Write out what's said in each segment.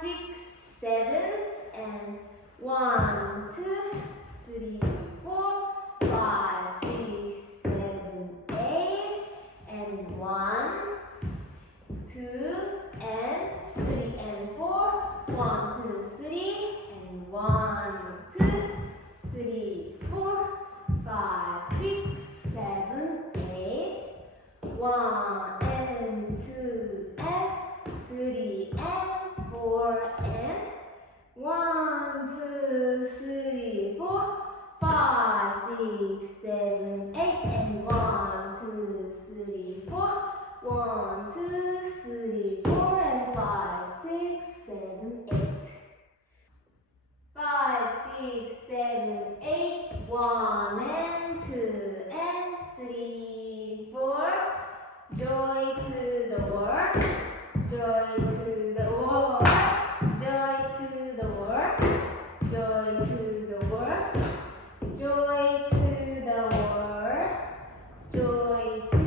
6, 7, and 1, 2, 3, 4, 5, 6, 7, 8, and 1, 2, and 3, and 4, 1, 2, 3, and 1, 2, 3, 4, 5, 6, 7, 8, 1 and 2 and 3 and 4 and 1, 2, 3, 4, 5, 6, 7, 8 and 1, 2, 3, 4, 1, 2, 3, 4 and 5, 6, 7, 8. 5, 6, 7, 8, 1 and 2 and 3, 4. Joy to the world, joy to the world, joy to the world, joy to the world, joy to the world, joy to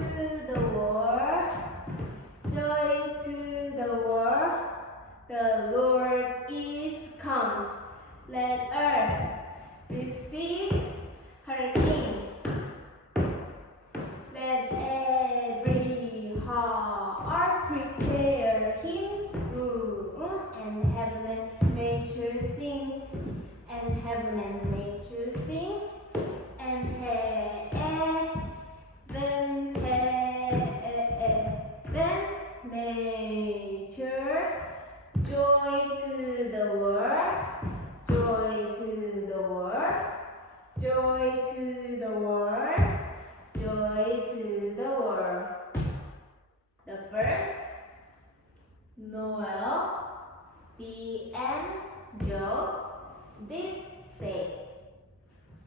the world, joy to the world. The Lord is come. Let earth receive her King. Let every heart prepare him room, and heaven and nature sing, and heaven and nature sing, and heaven, nature. Joy to the world, joy to the world, joy to the world, joy to the world. The first Noel, the angels did say,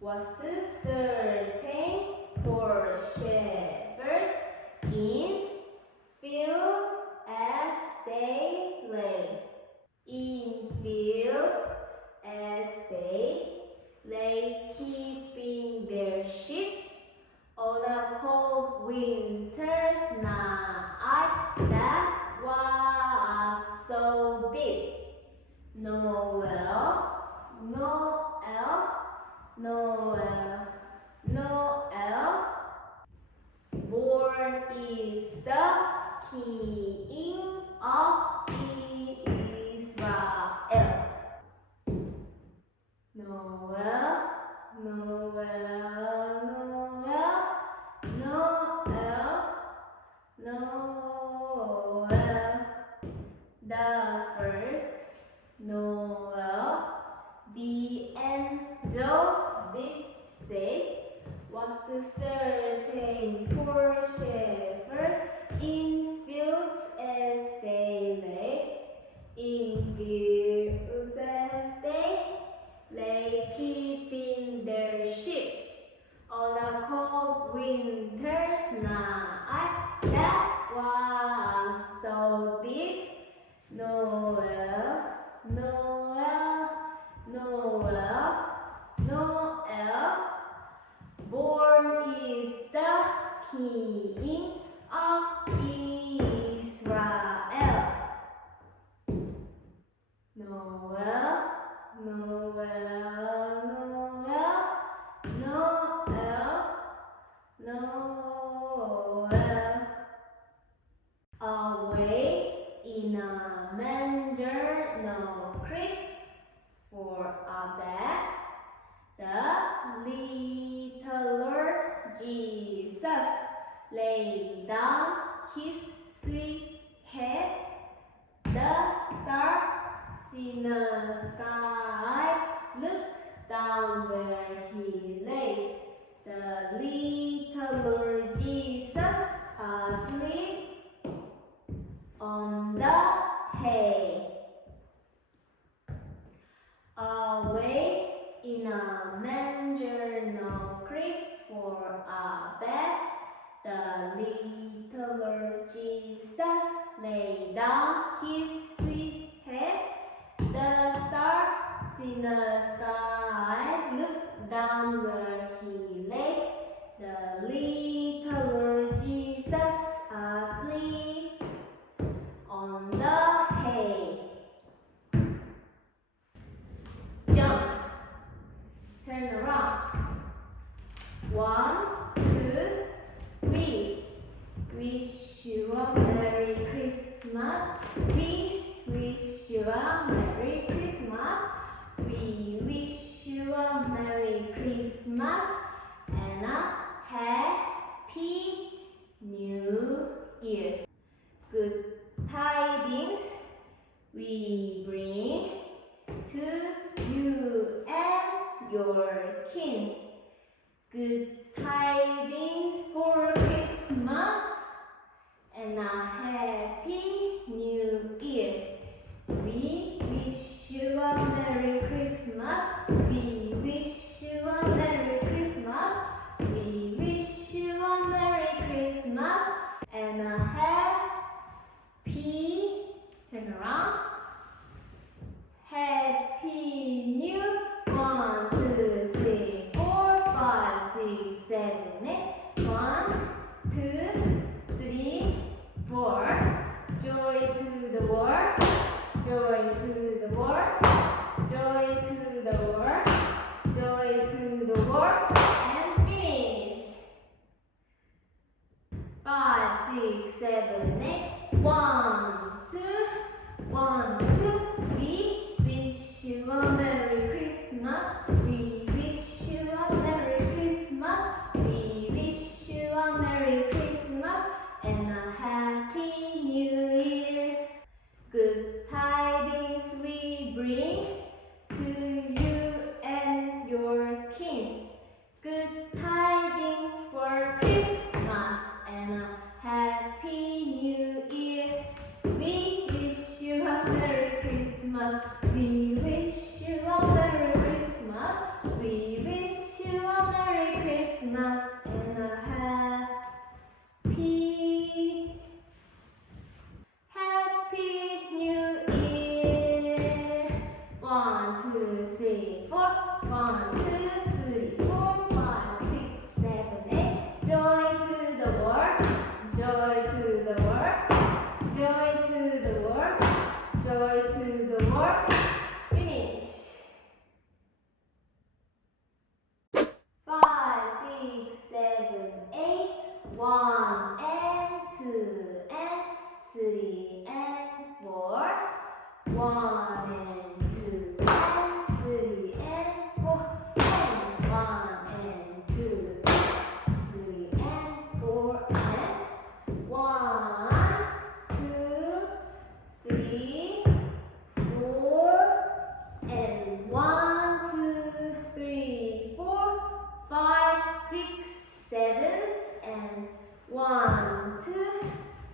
was to certain poor shepherds in field as they lay. In field as they lay, keeping their sheep on a cold winter's night that was so deep. Noel, Noel, Noel, Noel. Born is the King of Israel. Noel, Noel, Noel, Noel, Noel. The first Noel, the angel did say, was to certain poor shepherds in fields as they lay, in fields as they lay, keeping their sheep on a cold winter's night that was so deep. Noel, Noel, Noel, Noel. Born is the King of Israel. Noel, Noel, Noel, Noel, Noel. Away in a manger, no crib for a bed, the little Lord Jesus laid down his sweet head. The stars in the sky looked down where he lay. The little Lord Jesus asleep on the hay. Away in a manger, no crib for a bed, the little Lord Jesus lay down his sweet head. The stars you a Merry Christmas. We wish you a Merry Christmas and a Happy New Year. Good tidings we bring to you and your kin. Good tidings for Christmas and a Happy New Year. We wish you a Merry Christmas. We wish you a Merry Christmas. We wish you a Merry Christmas and a happy, turn around, Happy New 1, 2, 3, 4, 5, 6, 7, 8. 1, 2, 3, 4. Joy to the world. Joy to the world. Joy to the world. Joy to the world. And finish. 5, 6, 7, 8. 1, 2, 1, 2. We wish you a Merry Christmas. We wish you a Merry Christmas. We wish you a Merry Christmas and a Happy New Year. Good tidings we bring to you and your kin. Good tidings for Christmas and a Happy New Year. We wish you a Merry Christmas. We wish you a Merry Christmas. We wish you a Merry Christmas and a Happy New Year. 1, 2, 3, 4. 1, 2, 3, 4, 5, 6, 7, 8. Joy to the world. Joy to the world. Joy to the world. Joy to the world. Finish. 5, 6, 7, 8. 1 and 2 and 3 and 4. 1 and 2 and 3 and 4. And 1 and 2 and 3 and 4 and 1, 2, 3, 4 and 1, 2, 3, 4, 5, 6, 7 and 1, 2,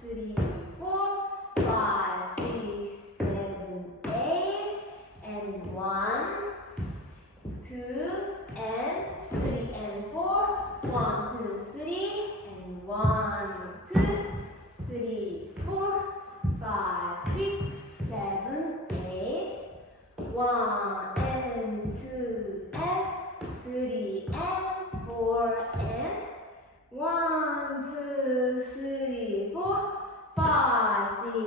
3, 4, 5, 6, 7, 8 and 1, 2 and 3 and 4. 1, 2, 3 and 1, 2, 3, 4, 5, 6, 7, 8. 1 and 2 and 3 and 4 and 1, 2, 3, 4, 5, 6,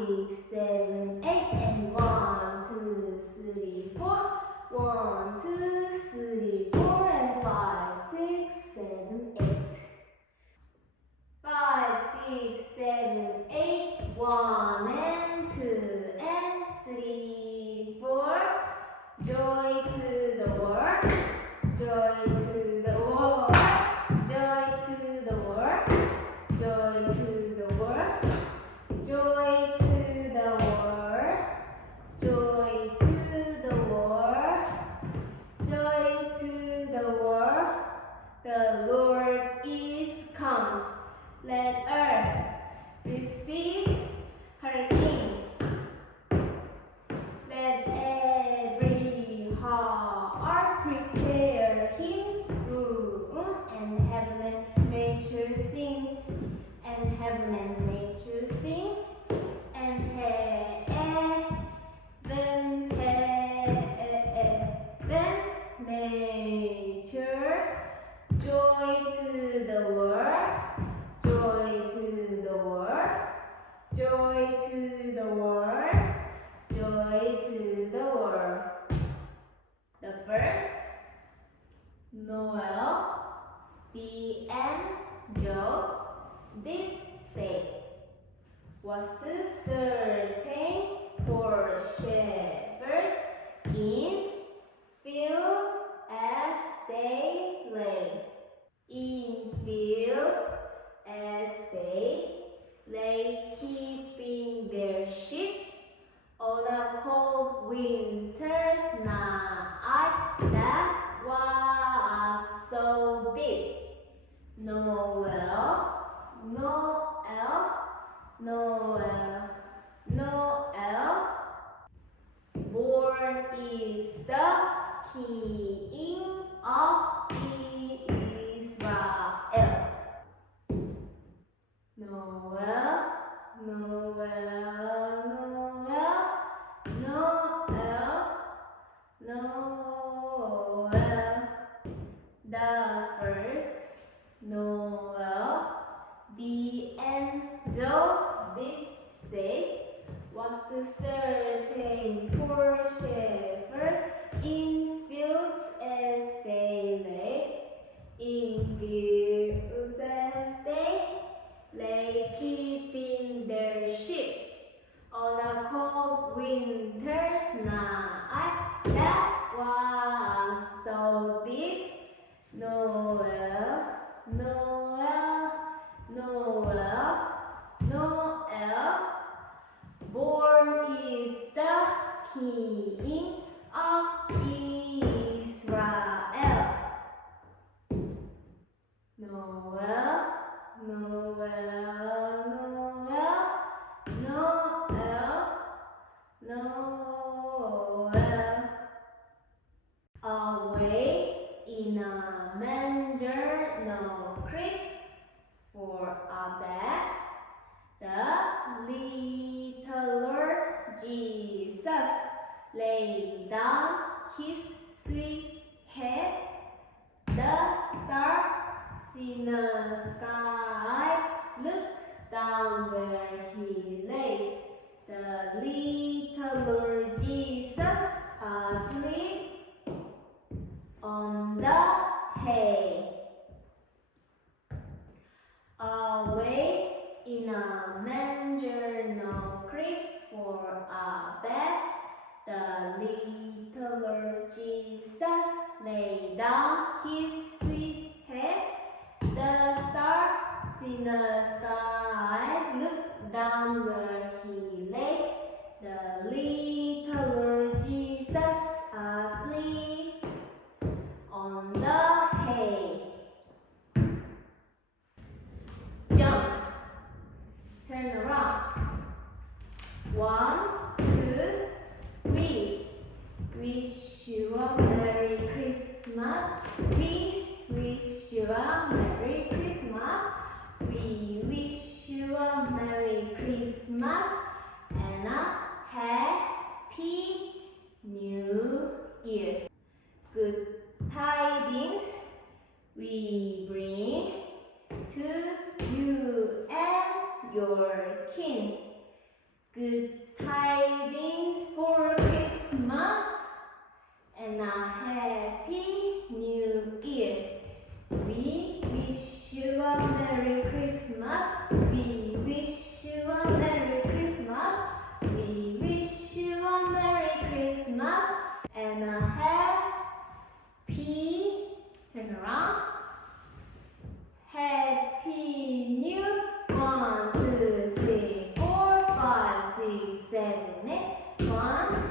7, 8 and 1, 2, 3, 4. 1, 2, 3, 4 and 5, 6, 7, 8. 5, 6, 7, 8. 1 and 2 and 3, 4. Joy to the world. Joy to the world. Joy to the world. Joy to the world. Joy to the world. Joy to the world. Joy to the world. The Lord is come. Let earth receive her King. Let every heart prepare him room, and heaven and nature sing, and heaven and nature sing, and heaven, nature. Joy to the world. Joy to the world. Joy to the world. Joy to the world. The first Noel, the angels did say, was to certain for share. winter's night that was so deep. Noel, Noel, Noel, Noel. Born is the King of Israel. Noel, Noel, Noel, Noel, Noel. The first Noel, the angel did say, was to certain poor shepherds in fields as they lay, in fields as they lay, keeping their sheep on a cold winter's night that was so deep. Noel, Noel, Noel, Noel. Born is the King of Israel. Noel, Noel, Noel, Noel, Noel. Away in a manger, no crib for a bed, the little Lord Jesus laid down his sweet head. The stars in the sky looked down where he lay. The little Lord Jesus asleep on the hay. Away in a manger, no crib for a bed, the little Lord Jesus lay down his sweet head. The stars in the sky looked down where he lay. The little Lord Jesus asleep on the hay. Jump. Turn around. 1, 2, we wish you a Merry Christmas. We wish you a Merry Christmas. We wish you a Merry Christmas and a Happy New Year. Good tidings we bring to you and your king. Good tidings for Christmas and a Happy New Year. We wish you a Merry Christmas. We wish you a Merry Christmas. We wish you a Merry Christmas and a Happy, turn around, Happy New 1, 2, 3, 4, 5, 6, 7, 8. 1,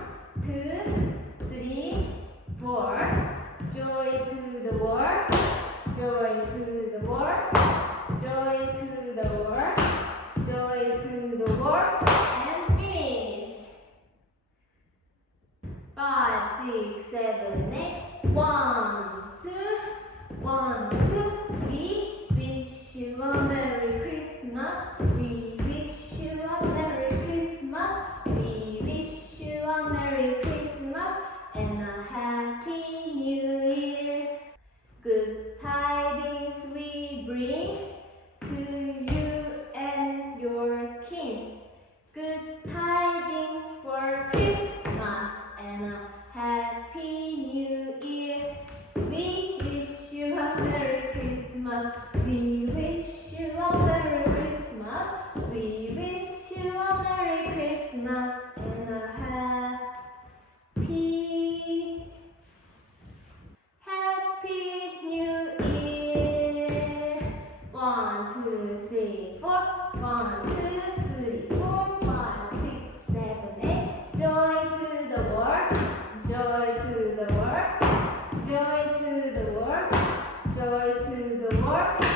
2, 3, 4. Joy to the world. Joy to the world. Joy to the world. Joy to the world. And finish. 5, 6, 7, 8. 1, 2, 1, 2. We wish you a Merry Christmas. We wish you a Merry Christmas. We wish you a Merry Christmas and a Happy New Year. Good tidings we bring to you and your king. Good tidings for Christmas and a Happy New Year. joy to the world.